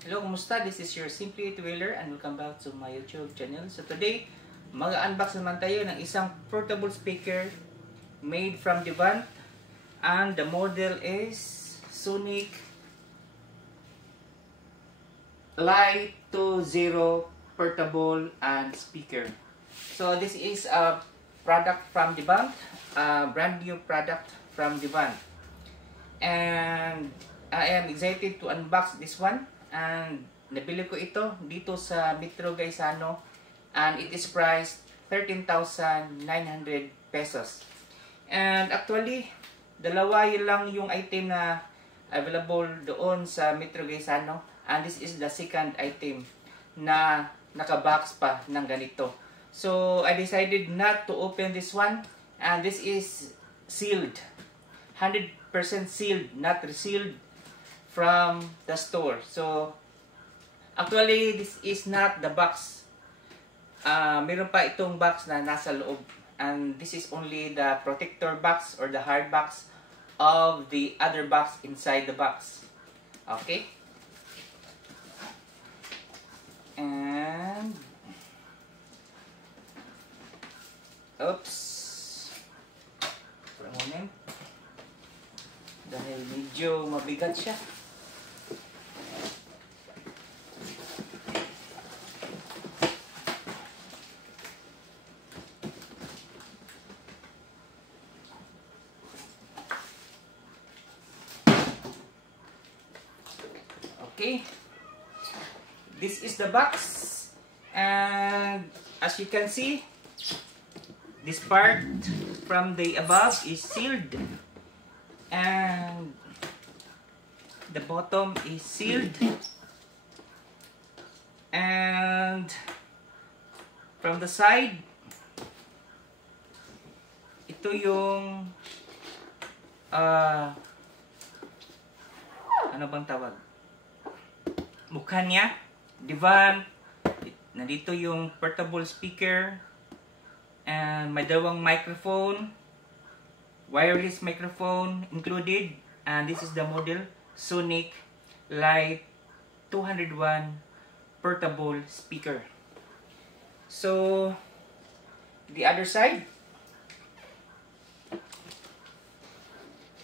Hello, kumusta? This is your Simply Dweller and welcome back to my YouTube channel. So today, mag-unbox naman tayo ng isang portable speaker made from Devant, and the model is Sonic Lite 2.0 portable and speaker. So this is a product from Devant, a brand new product from Devant, and I am excited to unbox this one. And nabili ko ito dito sa Metro Gaisano, and it is priced 13,900 pesos. And actually, dalawa yun lang yung item na available doon sa Metro Gaisano, and this is the second item na nakabox pa ng ganito. So I decided not to open this one, and this is sealed, 100% sealed, not resealed from the store. So actually, this is not the box. Meron pa itong box na nasa loob, and this is only the protector box or the hard box of the other box inside the box. Okay, and oops, for a moment, dahil medyo mabigat siya. Okay, this is the box, and as you can see, this part from the above is sealed, and the bottom is sealed, and from the side, ito yung ano bang tawag? Mukha niya, Devant. Nandito yung portable speaker, and may dalawang microphone, wireless microphone included, and this is the model Sonic Lite 201 portable speaker. So the other side,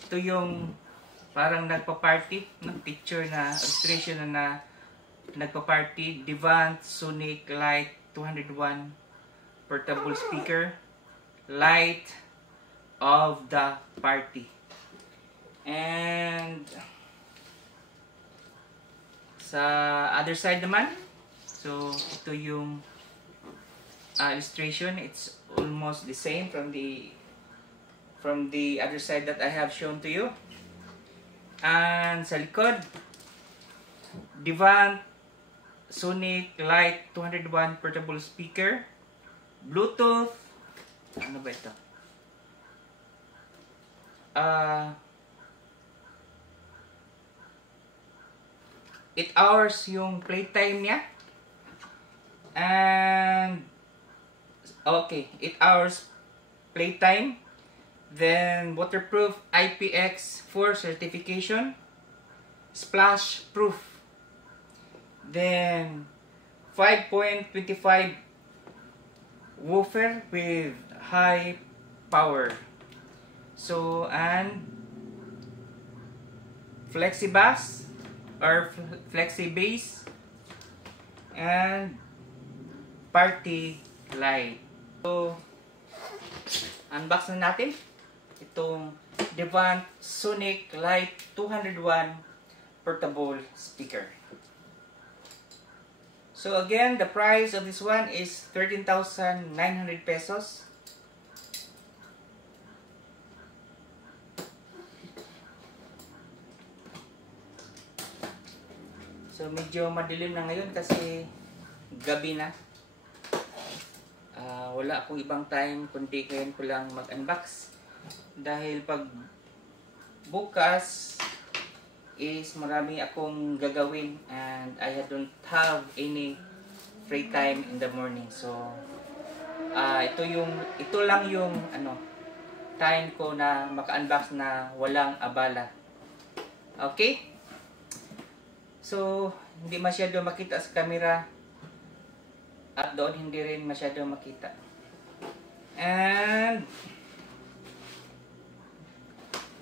ito yung parang nagpa-party, picture na illustration na nagpa-party, Devant Sonic Lite 201 portable speaker, light of the party. And sa other side naman, so ito yung illustration. It's almost the same from the other side that I have shown to you. And sa likod, Devant Sonic Lite 201 portable speaker, Bluetooth, ano ba ito? 8 hours yung playtime niya. And okay, 8 hours playtime. Then waterproof IPX4 certification, splash proof. Then 5.25 woofer with high power. So, and FlexiBass or FlexiBass, and party light. So unbox na natin itong Devant Sonic Lite 201 portable speaker. So again, the price of this one is 13,900 pesos. So medyo madilim na ngayon kasi gabi na. Wala akong ibang time kundi ngayon ko lang mag-unbox. Dahil pag bukas is marami akong gagawin, and I don't have any free time in the morning. So ito lang yung time ko na maka-unbox na walang abala. Okay? So, hindi masyado makita sa camera at doon hindi rin masyado makita. And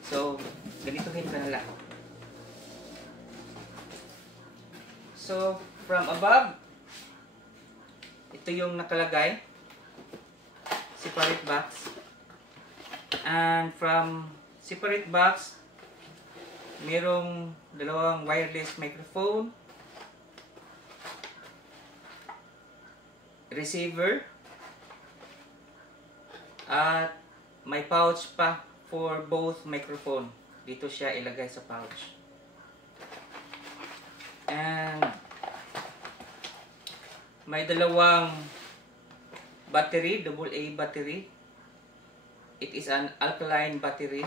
so, ganitohin ko na lang. So, from above, ito yung nakalagay, separate box. And from separate box, merong dalawang wireless microphone, receiver, at may pouch pa for both microphone. Dito siya ilagay sa pouch. And may dalawang battery, AA battery. It is an alkaline battery.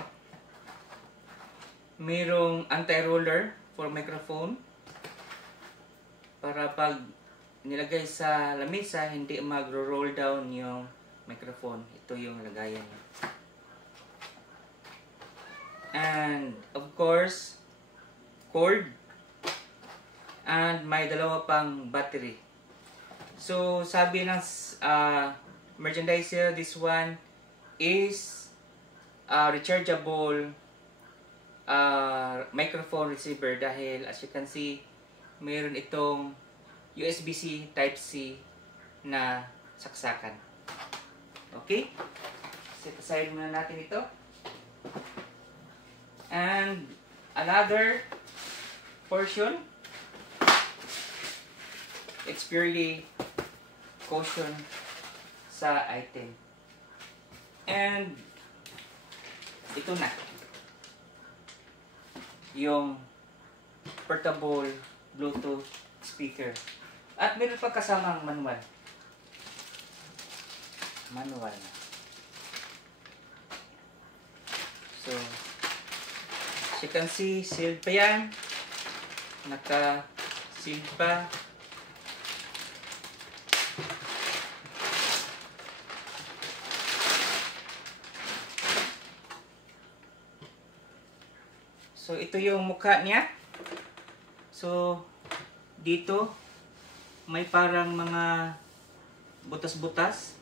Merong anti-roller for microphone para pag nilagay sa lamesa hindi magro-roll down yung microphone. Ito yung lagayan niya. And of course, cord. And may dalawa pang battery. So sabi ng merchandiser, this one is rechargeable microphone receiver dahil as you can see, mayroon itong USB-C Type-C na saksakan. Okay? Set aside muna natin ito. And another portion, it's purely caution sa item. And ito na yung portable Bluetooth speaker. At meron pa kasamang manual. Manual na. So, as you can see, sealed pa yan. Naka-sealed pa. So, ito yung mukha niya. So, dito, may parang mga butas-butas.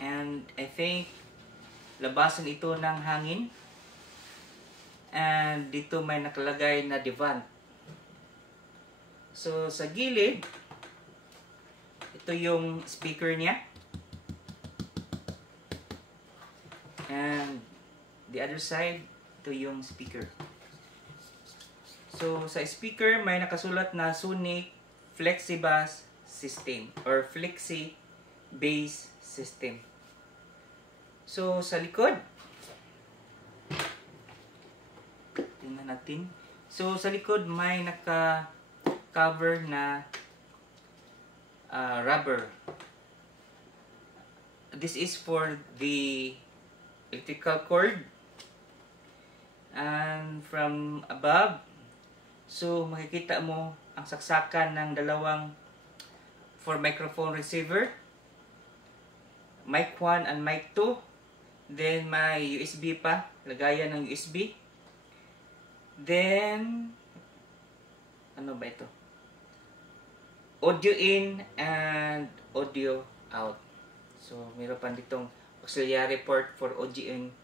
And I think, labasan ito ng hangin. And dito may nakalagay na Devant. So, sa gilid, ito yung speaker niya. And the other side, ito yung speaker. So, sa speaker, may nakasulat na Sonic Flexi-Bass System or Flexi-Bass System. So, sa likod, tingnan natin. So, sa likod, may naka-cover na rubber. This is for the electrical cord. And from above, so makikita mo ang saksakan ng dalawang for microphone receiver, mic 1 and mic 2. Then may USB pa, lagayan ng USB. Then ano ba ito? Audio in and audio out. So meron pa ditong auxiliary port for audio in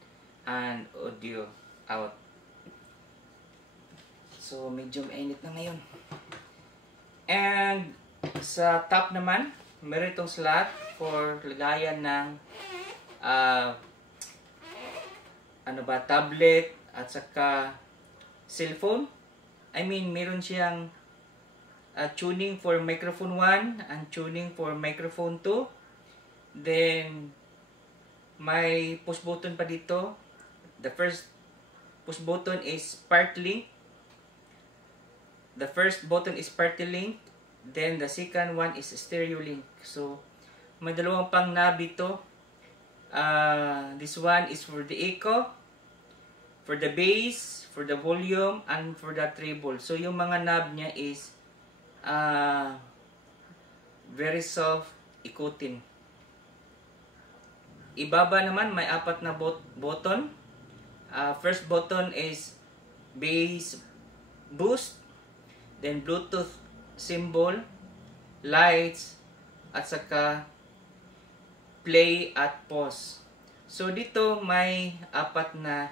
and audio out. So medyo mainit na ngayon. And sa top naman, meron itong slot for lagayan ng tablet at saka cellphone. I mean, meron siyang tuning for microphone 1 and tuning for microphone 2. Then may push button pa dito. The first push button is part link. The first button is party link. Then the second one is stereo link. So may dalawang pang knob ito. This one is for the echo, for the bass, for the volume, and for the treble. So yung mga knob niya is very soft ikutin. Ibaba naman may apat na button. First button is bass boost. then Bluetooth symbol, lights, at saka play at pause. So dito may apat na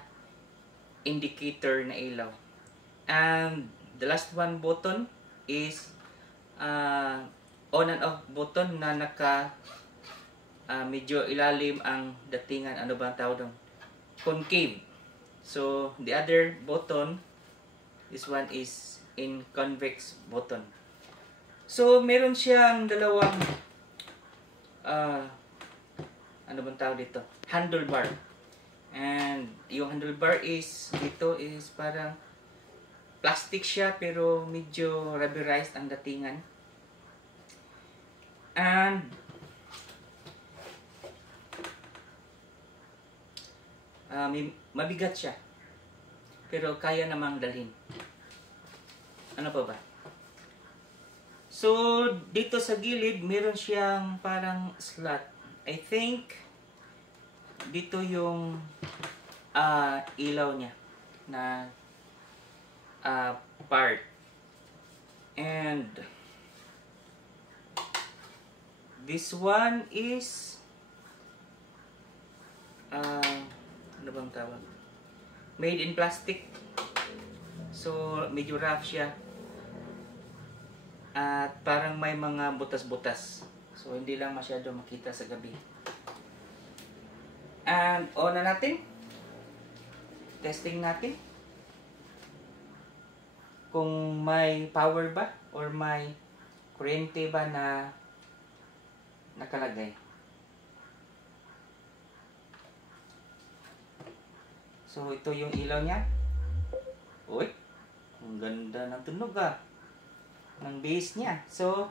indicator na ilaw. And the last one button is on and off button na naka medyo ilalim ang datingan. Ano ba ang tawag doon? Concave. So the other button, this one is in convex button. So meron siyang dalawang ano bang tawag dito? Handlebar. And yung handlebar is dito is parang plastic siya pero medyo rubberized ang datingan. And mabigat siya pero kaya namang dalhin. Ano pa ba? So dito sa gilid meron siyang parang slot. I think dito yung ilaw niya na part. And this one is ano bang tawag? Made in plastic. So medyo rough siya. At parang may mga butas-butas. So hindi lang masyado makita sa gabi. And on na natin. Testing natin. Kung may power ba or may kuryente ba na nakalagay. So ito yung ilaw niya. Uy, ang ganda ng tunog ng base niya. So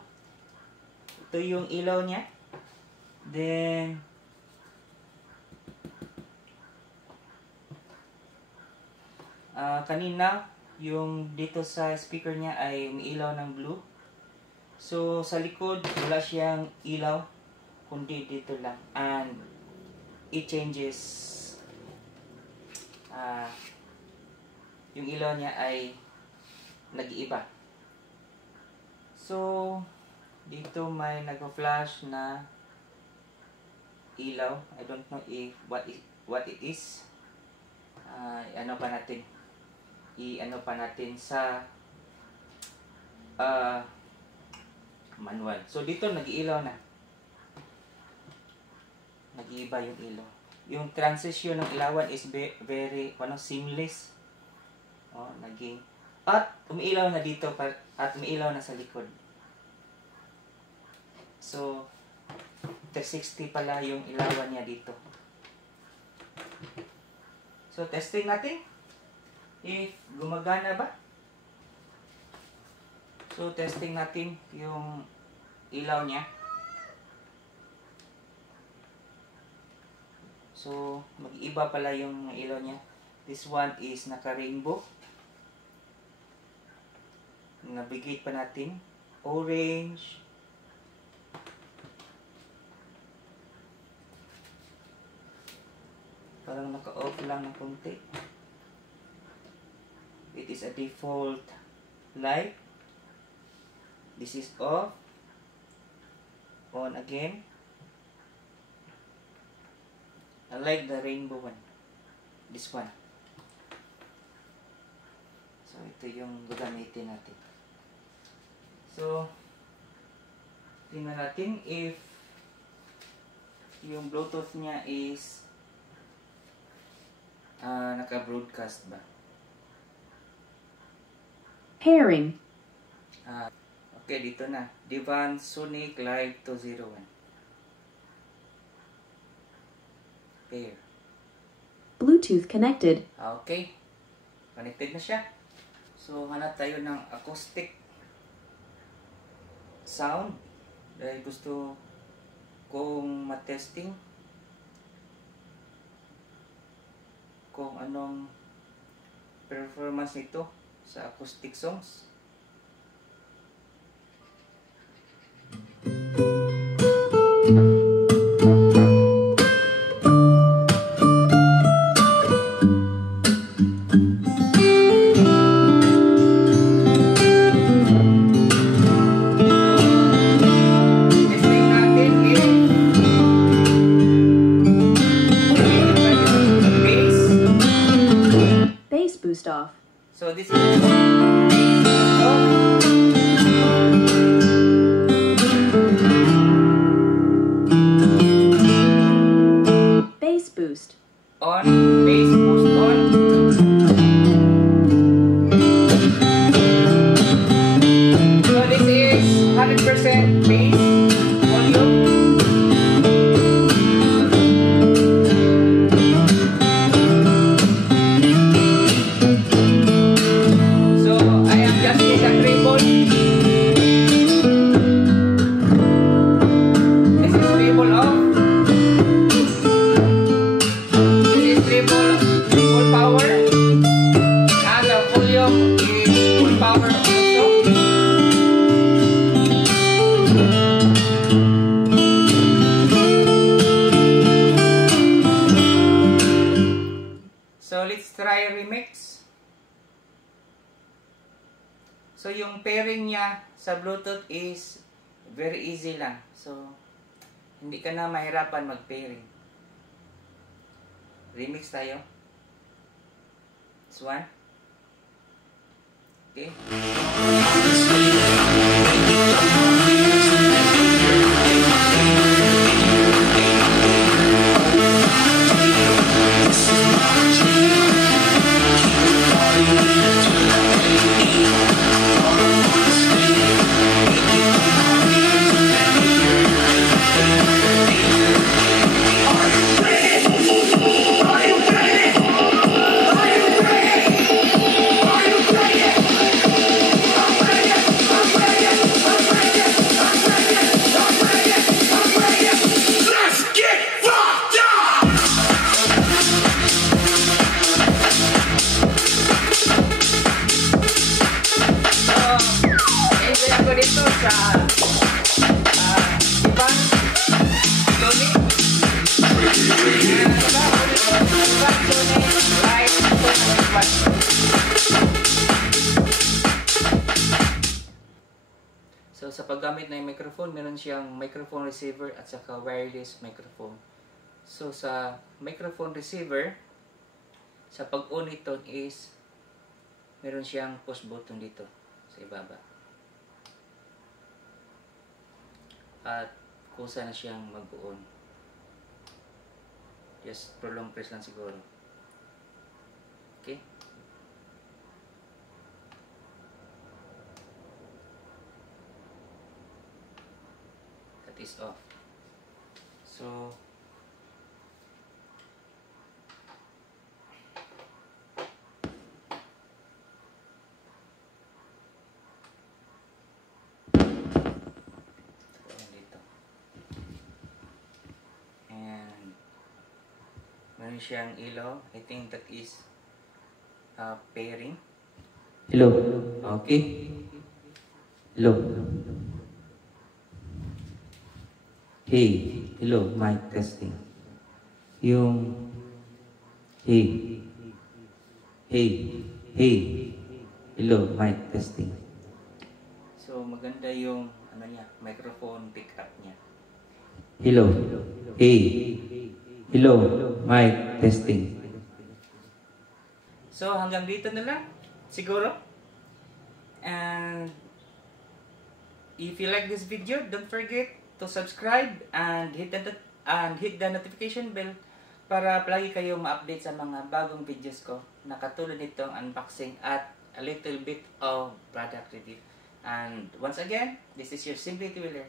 ito yung ilaw niya. Then kanina yung dito sa speaker niya ay umiilaw ng blue. So sa likod wala siyang ilaw kundi dito lang, and it changes yung ilaw niya ay nag-iiba. So dito may nag-flash na ilaw. I don't know if what it is. Ano pa natin? I-ano pa natin sa manual. So dito nag-iilaw na. Nag-iiba yung ilaw. Yung transition ng ilawan is very seamless. Naging at umiilaw na dito at umiilaw na sa likod. So 360 pala yung ilawan niya dito. So testing natin if gumagana ba. So testing natin yung ilaw niya. So mag-iba pala yung ilaw niya. This one is naka-rainbow. Navigate pa natin. Orange. Parang naka-off lang ng konti. It is a default light. This is off. On again. I like the rainbow one. This one. So ito yung gagamitin natin. So tingnan natin if yung Bluetooth niya is naka-broadcast ba. Pairing. Okay, dito na. Divan Sonic Live 201. Pair. Bluetooth connected. Okay. Connected na siya. So, hanap tayo ng acoustic sound. Dahil gusto kong matesting kung anong performance nito sa acoustic songs. So yung pairing niya sa Bluetooth is very easy lang. So hindi ka na mahirapan mag-pairing. Remix tayo. This one. Okay. Enjoy ako dito sa Divan Sony. Divan Sony Live 2.1. So sa paggamit ng microphone, meron siyang microphone receiver at saka wireless microphone. So sa microphone receiver, sa pag-on nito is meron siyang push button dito sa ibaba. At kusa na siyang mag-on. Just prolong press lang siguro. Okay? That is off. So meron siyang ilaw. I think that is pairing. Hello. Okay. Hello. Hey. Hello. Mic testing. Yung hey. Hey. Hey. Hello. Mic testing. So maganda yung ano niya, microphone pickup niya. Hello. Hey. Hello, mic testing. So hanggang dito na lang siguro. And if you like this video, don't forget to subscribe and hit the notification bell para palagi kayo ma-update sa mga bagong videos ko na katulad nitong unboxing at a little bit of product review. And once again, this is your Simply Twiller.